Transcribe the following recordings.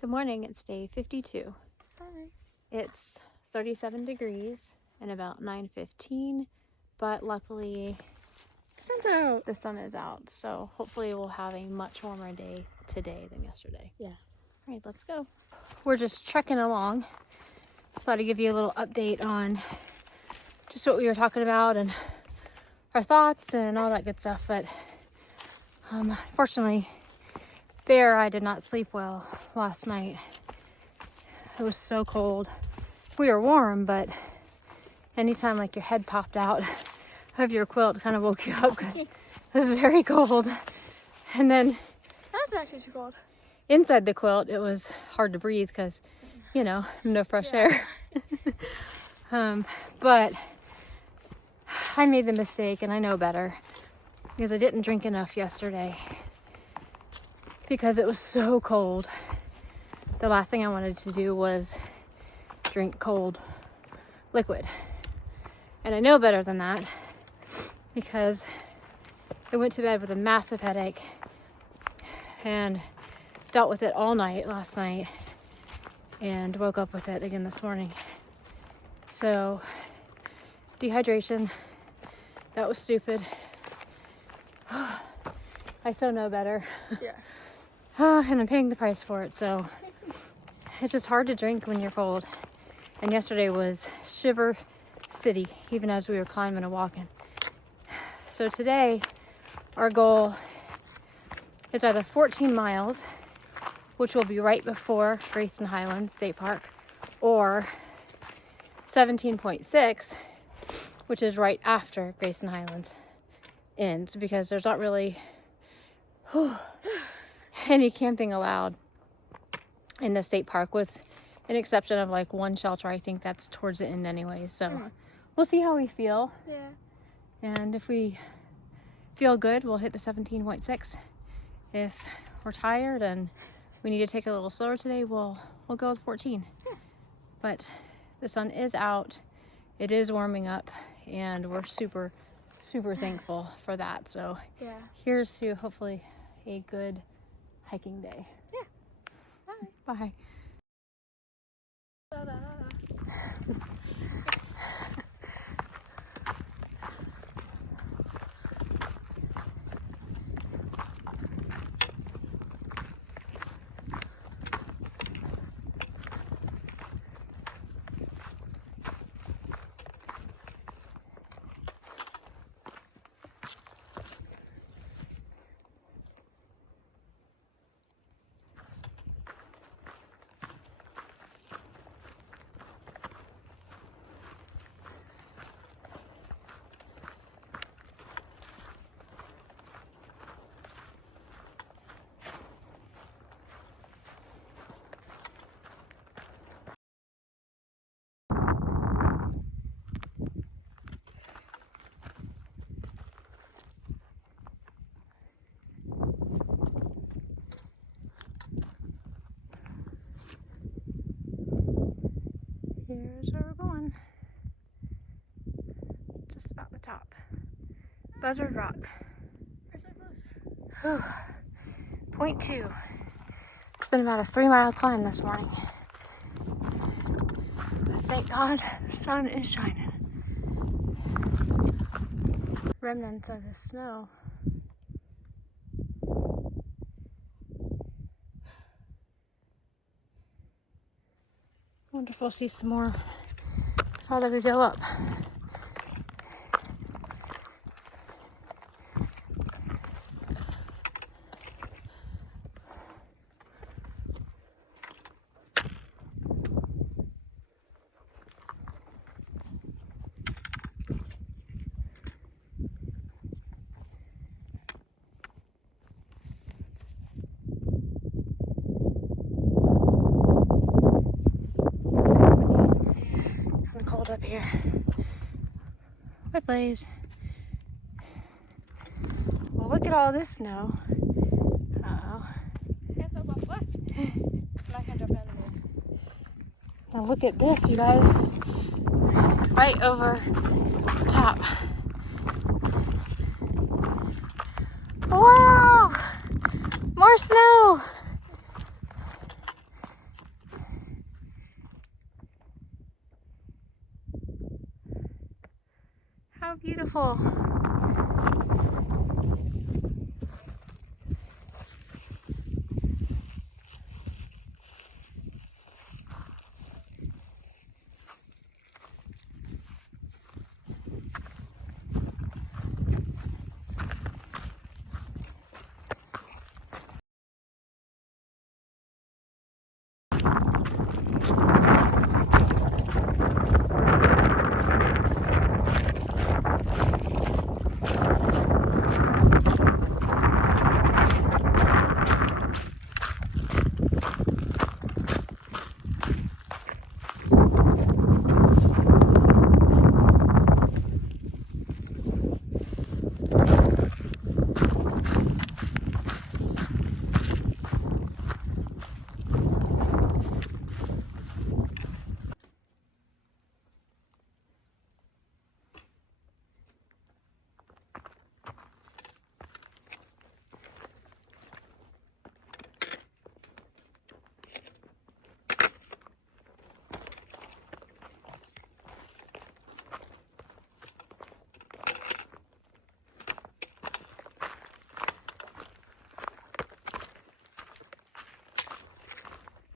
Good morning, it's day 52. Hi. It's 37 degrees and about 9:15, but luckily The sun's out. the sun is out, so hopefully we'll have a much warmer day today than yesterday. Yeah. All right, let's go. We're just trekking along. Thought I'd give you a little update on just what we were talking about and our thoughts and all that good stuff, but fortunately, I did not sleep well last night. It was so cold. We were warm, but anytime like your head popped out of your quilt, kind of woke you up because it was very cold. And then That was actually too cold. inside the quilt, it was hard to breathe because, you know, no fresh air. But I made the mistake, and I know better, because I didn't drink enough yesterday because it was so cold. The last thing I wanted to do was drink cold liquid. And I know better than that because I went to bed with a massive headache and dealt with it all night last night and woke up with it again this morning. So dehydration, that was stupid. I so know better. Yeah. And I'm paying the price for it, so it's just hard to drink when you're cold. And yesterday was shiver city, even as we were climbing and walking. So today, our goal is either 14 miles, which will be right before Grayson Highlands State Park, or 17.6, which is right after Grayson Highlands ends, because there's not really any camping allowed in the state park, with an exception of like one shelter. I think that's towards the end anyway, so we'll see how we feel. Yeah. And if we feel good, we'll hit the 17.6. If we're tired and we need to take it a little slower today, we'll go with 14. Yeah. But the sun is out, it is warming up, and we're super thankful for that. So Yeah. here's to hopefully a good hiking day. Yeah. Bye. Bye. Here's where we're going. Just about the top. Buzzard Rock. We're so close. Whew. Point 2. It's been about a 3-mile climb this morning. But thank God the sun is shining. Remnants of the snow. I wonder if we'll see some more farther we go up. Kind of cold up here. Hi, Blaze. Well, look at all this snow. Uh-oh. Can't stop off left. And I can't jump out of here. Now look at this, you guys. Right over the top. Wow! More snow! beautiful.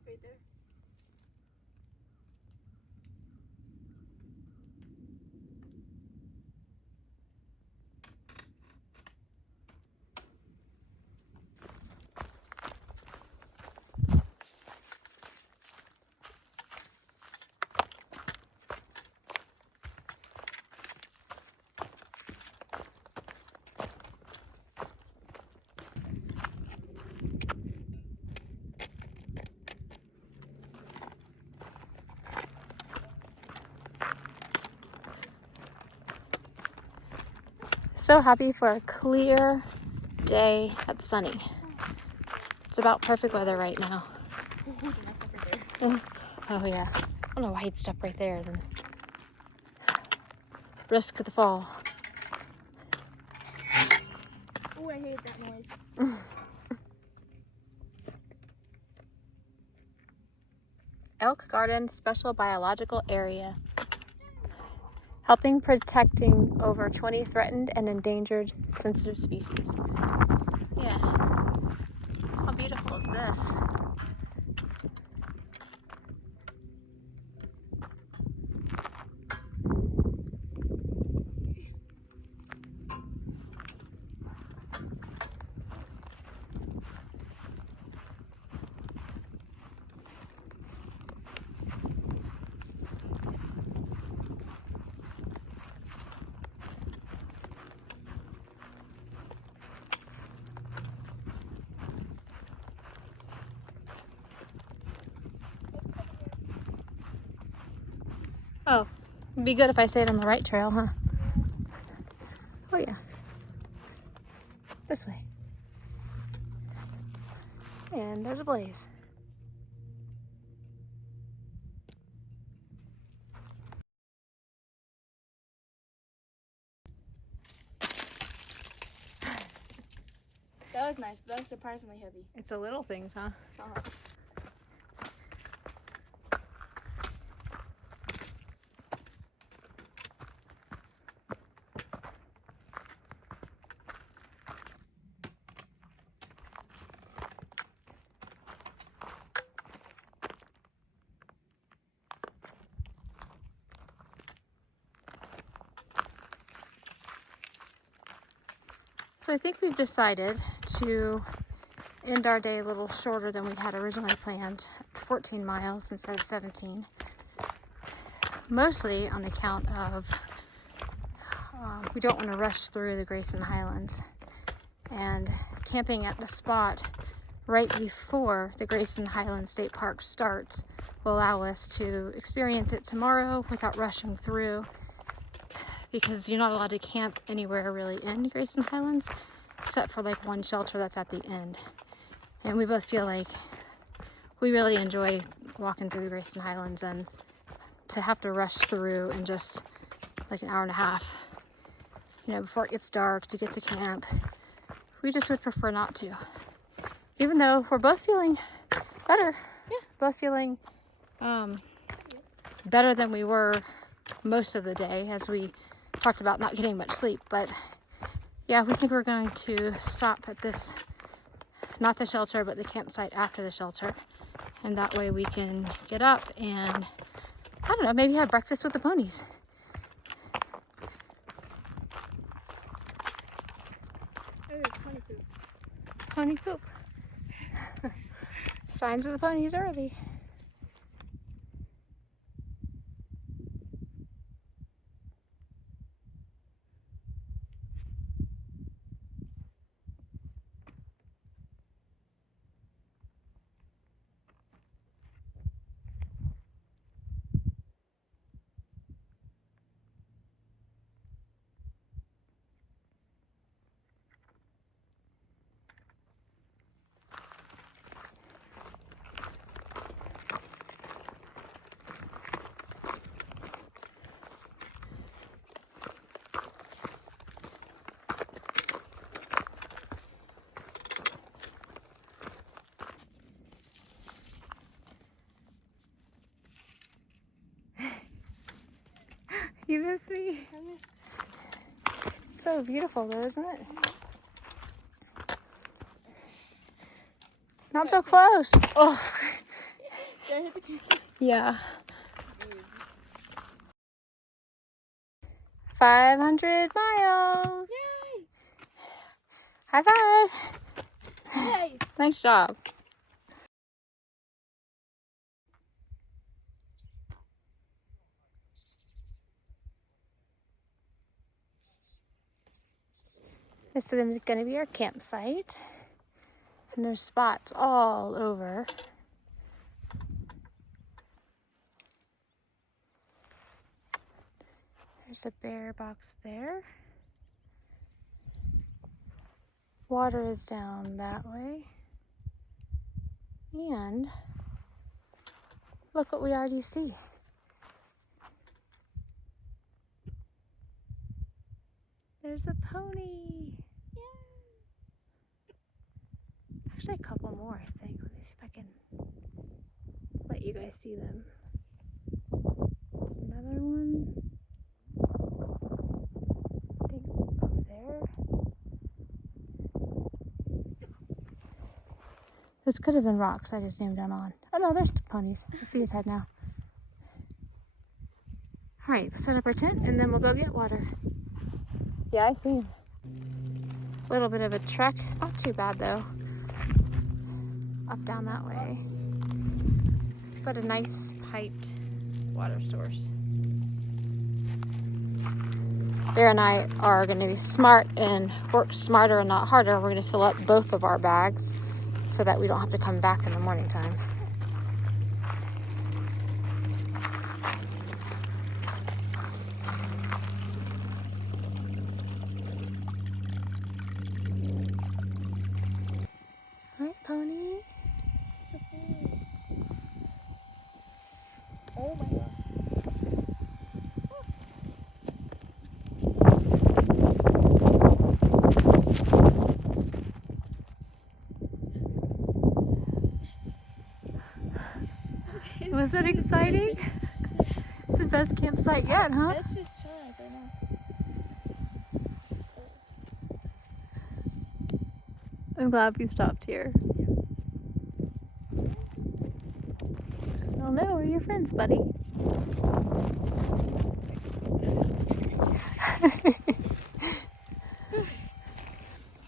Right there. So happy for a clear day that's sunny. It's about perfect weather right now. Oh yeah. I don't know why he'd step right there then. Risk the fall. Oh, I hate that noise. Elk Garden Special Biological Area. Helping protecting over 20 threatened and endangered sensitive species. Yeah. How beautiful is this? Oh, it'd be good if I stayed on the right trail, huh? Oh yeah. This way. And there's a blaze. That was nice, but that was surprisingly heavy. It's the little things, huh? Uh-huh. So I think we've decided to end our day a little shorter than we had originally planned, 14 miles instead of 17. Mostly on account of we don't want to rush through the Grayson Highlands, and camping at the spot right before the Grayson Highlands State Park starts will allow us to experience it tomorrow without rushing through, because you're not allowed to camp anywhere really in Grayson Highlands except for like one shelter that's at the end. And we both feel like we really enjoy walking through the Grayson Highlands, and to have to rush through in just like an hour and a half, before it gets dark to get to camp, we just would prefer not to. Even though we're both feeling better. Yeah, both feeling better than we were most of the day as we talked about not getting much sleep, but yeah, we think we're going to stop at this, not the shelter, but the campsite after the shelter. And that way we can get up and, I don't know, maybe have breakfast with the ponies. Oh, pony poop. Pony poop. Signs of the ponies early. You miss me? I miss. So beautiful though, isn't it? Not so close. Oh. Did I hit the camera? Yeah. 500 miles. Yay! High five. Yay! Nice job. This is going to be our campsite. And there's spots all over. There's a bear box there. Water is down that way. And look what we already see. There's a pony. Actually, a couple more, I think. Let me see if I can let you guys see them. There's another one. I think over there. This could have been rocks. I just zoomed in on. Oh no, there's ponies. I see his head now. All right, let's set up our tent and then we'll go get water. Yeah, I see him. A little bit of a trek. Not too bad though. Up down that way. But a nice piped water source. Bear and I are going to be smart and work smarter and not harder. We're going to fill up both of our bags so that we don't have to come back in the morning time. All right, pony. Oh my god. Was it exciting? It's the best campsite yet, huh? That's just chilling right now. I'm glad we stopped here. Oh no, we're your friends, buddy.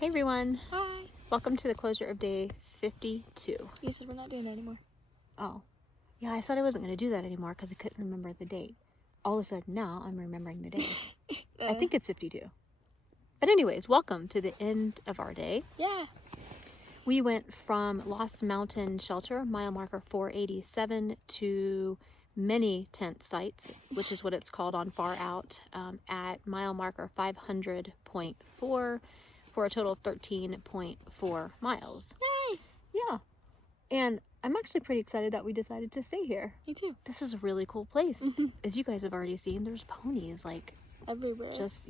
Hey everyone. Hi. Welcome to the closure of day 52. You said we're not doing that anymore. Oh. Yeah, I said I wasn't going to do that anymore because I couldn't remember the date. All of a sudden now I'm remembering the date. I think it's 52. But anyways, welcome to the end of our day. Yeah. We went from Lost Mountain Shelter, mile marker 487, to many tent sites, which is what it's called on Far Out, at mile marker 500.4 for a total of 13.4 miles. Yay! Yeah. And I'm actually pretty excited that we decided to stay here. Me too. This is a really cool place. As you guys have already seen, there's ponies, like, Everywhere. just,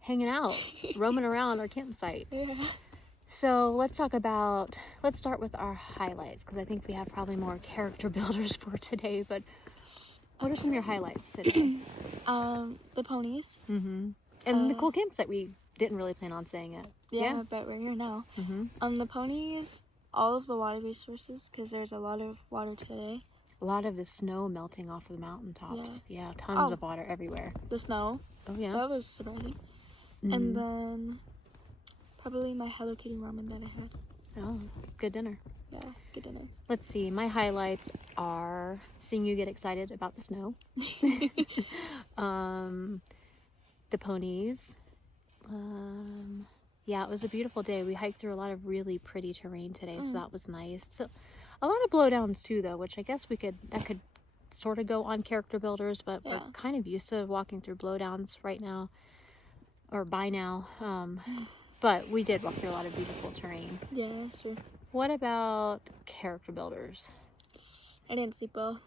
hanging out, roaming around our campsite. Yeah. So let's start with our highlights, because I think we have probably more character builders for today. But What are some of your highlights today? The ponies. Mm-hmm. And the cool camps that we didn't really plan on staying at. Yeah, but we're here now. Mm-hmm. The ponies, all of the water resources, because there's a lot of water today. A lot of the snow melting off of the mountaintops. Yeah, tons of water everywhere. The snow. Oh, yeah. That was surprising. Mm-hmm. And then probably my Hello Kitty ramen that I had. Oh, good dinner. Yeah, good dinner. Let's see. My highlights are seeing you get excited about the snow. The ponies. Yeah, it was a beautiful day. We hiked through a lot of really pretty terrain today, so that was nice. So, a lot of blowdowns too, though, which I guess that could sort of go on character builders, but we're kind of used to walking through blowdowns right now, or by now. But we did walk through a lot of beautiful terrain. Yeah, that's true. What about character builders? I didn't sleep well.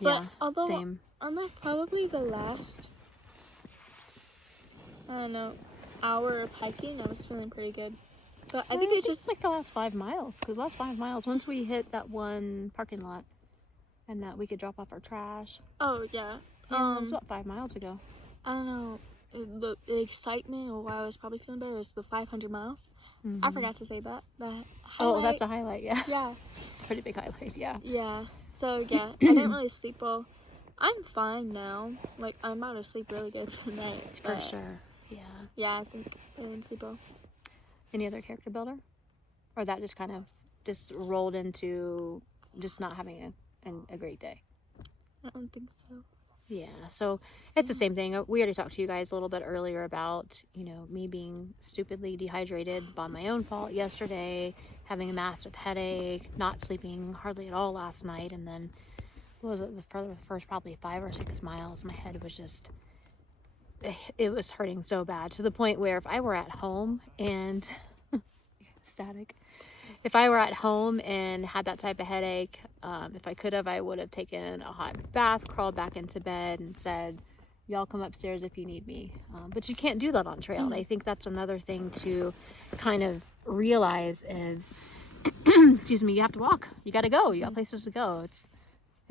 Yeah, although same. On probably the last, I don't know, hour of hiking, I was feeling pretty good. But I think it's just like the last 5 miles. Because the last 5 miles, once we hit that one parking lot, and that we could drop off our trash. Oh yeah. It was about 5 miles ago. I don't know. The excitement, or why I was probably feeling better, is the 500 miles. I forgot to say that. Oh, that's a highlight. Yeah. Yeah. It's a pretty big highlight. Yeah. Yeah. So yeah, I didn't really sleep well. I'm fine now. Like, I'm about to sleep really good tonight. For sure. Yeah. Yeah, I think I didn't sleep well. Any other character builder? Or that just kind of just rolled into just not having a great day? I don't think so. Yeah, so it's the same thing. We already talked to you guys a little bit earlier about, me being stupidly dehydrated by my own fault yesterday, having a massive headache, not sleeping hardly at all last night, and then for the first probably 5 or 6 miles, my head was just, it was hurting so bad, to the point where if I were at home and static, if I were at home and had that type of headache, if I could have, I would have taken a hot bath, crawled back into bed, and said, y'all come upstairs if you need me. But you can't do that on trail. And I think that's another thing to kind of realize is, excuse me, you have to walk. You got to go. You got places to go.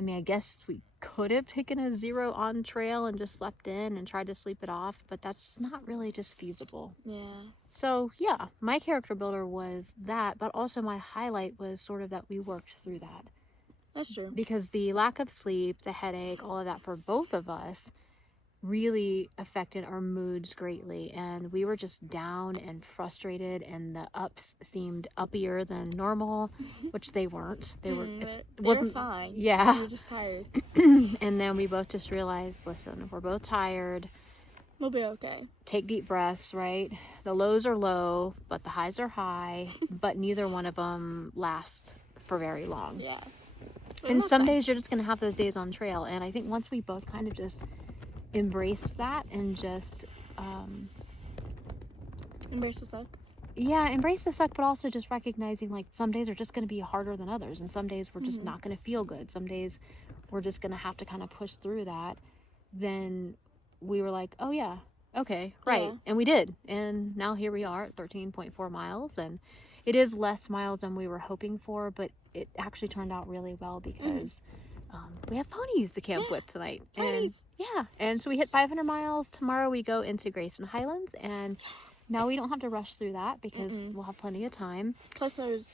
I guess we could have taken a 0 on trail and just slept in and tried to sleep it off, but that's not really just feasible. Yeah. So yeah, my character builder was that, but also my highlight was sort of that we worked through that. That's true. Because the lack of sleep, the headache, all of that for both of us really affected our moods greatly, and we were just down and frustrated, and the ups seemed uppier than normal, which they weren't. They were fine. Yeah. We were just tired. And then we both just realized, listen, we're both tired. We'll be okay. Take deep breaths, right? The lows are low, but the highs are high, but neither one of them lasts for very long. Yeah. And some days you're just going to have those days on trail. And I think once we both kind of just embraced that and just embrace the suck. Yeah, embrace the suck, but also just recognizing like some days are just going to be harder than others, and some days we're just not going to feel good. Some days we're just going to have to kind of push through that. Then we were like, oh yeah, okay, right. Yeah. And we did, and now here we are at 13.4 miles, and it is less miles than we were hoping for, but it actually turned out really well because we have ponies to camp with tonight. Ponies. And so we hit 500 miles. Tomorrow we go into Grayson Highlands, and now we don't have to rush through that because we'll have plenty of time. Plus there's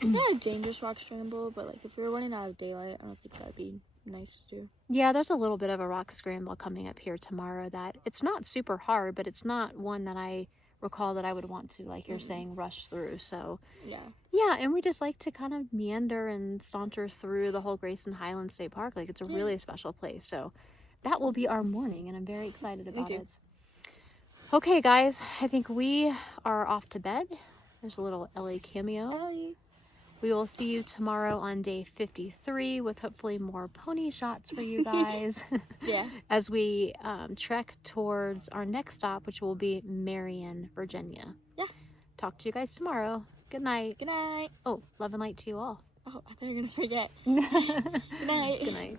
not a dangerous rock scramble, but like if we were running out of daylight, I don't think that'd be nice to do. Yeah, there's a little bit of a rock scramble coming up here tomorrow that it's not super hard, but it's not one that I recall that I would want to, like you're saying, rush through. So yeah, and we just like to kind of meander and saunter through the whole Grayson Highlands State Park. Like it's a really special place. So that will be our morning, and I'm very excited about it. Okay guys, I think we are off to bed. There's a little LA cameo. Bye. We will see you tomorrow on day 53 with hopefully more pony shots for you guys. Yeah. As we trek towards our next stop, which will be Marion, Virginia. Yeah. Talk to you guys tomorrow. Good night. Good night. Oh, love and light to you all. Oh, I thought you were going to forget. Good Good night. night.